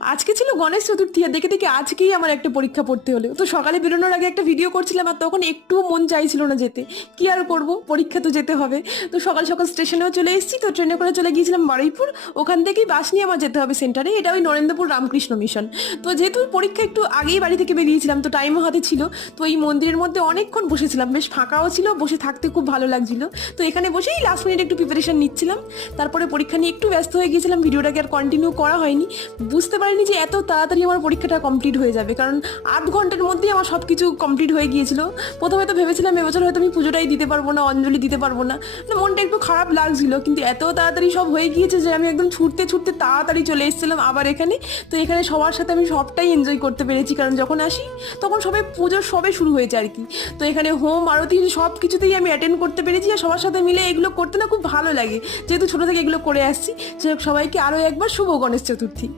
আজকে ছিল গণেশ চতুর্থী, আর দেখে দেখে আজকেই আমার একটা পরীক্ষা পড়তে হলো। তো সকালে বেরোনোর আগে একটা ভিডিও করছিলাম, আর তখন একটুও মন চাইছিল না যেতে। কি আর করব, পরীক্ষা তো যেতে হবে। তো সকাল সকাল স্টেশনেও চলে এসেছি, তো ট্রেনে করে চলে গিয়েছিলাম বারুইপুর। ওখান থেকেই বাস নিয়ে আমার যেতে হবে সেন্টারে, এটা ওই নরেন্দ্রপুর রামকৃষ্ণ মিশন। তো যেহেতু পরীক্ষা একটু আগেই বাড়ি থেকে বেরিয়েছিলাম, তো টাইমও হাতে ছিল। তো এই মন্দিরের মধ্যে অনেকক্ষণ বসেছিলাম, বেশ ফাঁকাও ছিল, বসে থাকতে খুব ভালো লাগছিল। তো এখানে বসেই লাস্ট মিনিট একটু প্রিপারেশন নিচ্ছিলাম। তারপরে পরীক্ষা নিয়ে একটু ব্যস্ত হয়ে গিয়েছিলাম, ভিডিওটাকে আর কন্টিনিউ করা হয়নি। বুঝতে পারিনি যে এত তাড়াতাড়ি আমার পরীক্ষাটা কমপ্লিট হয়ে যাবে, কারণ 8 ঘন্টার মধ্যেই আমার সব কিছু কমপ্লিট হয়ে গিয়েছিল। প্রথমে তো ভেবেছিলাম এবছর হয়তো আমি পুজোটাই দিতে পারবো না, অঞ্জলি দিতে পারবো না, মানে মনটা একটু খারাপ লাগছিল। কিন্তু এত তাড়াতাড়ি সব হয়ে গিয়েছে যে আমি একদম ছুটতে ছুটতে তাড়াতাড়ি চলে এসেছিলাম আবার এখানে। তো এখানে সবার সাথে আমি সবটাই এনজয় করতে পেরেছি, কারণ যখন আসি তখন সবাই পুজোর সবে শুরু হয়েছে আর কি। তো এখানে হোম আরতি সব কিছুতেই আমি অ্যাটেন্ড করতে পেরেছি, আর সবার সাথে মিলে এগুলো করতে না খুব ভালো লাগে, যেহেতু ছোটো থেকে এগুলো করে আসছি। সবাইকে আরও একবার শুভ গণেশ চতুর্থী।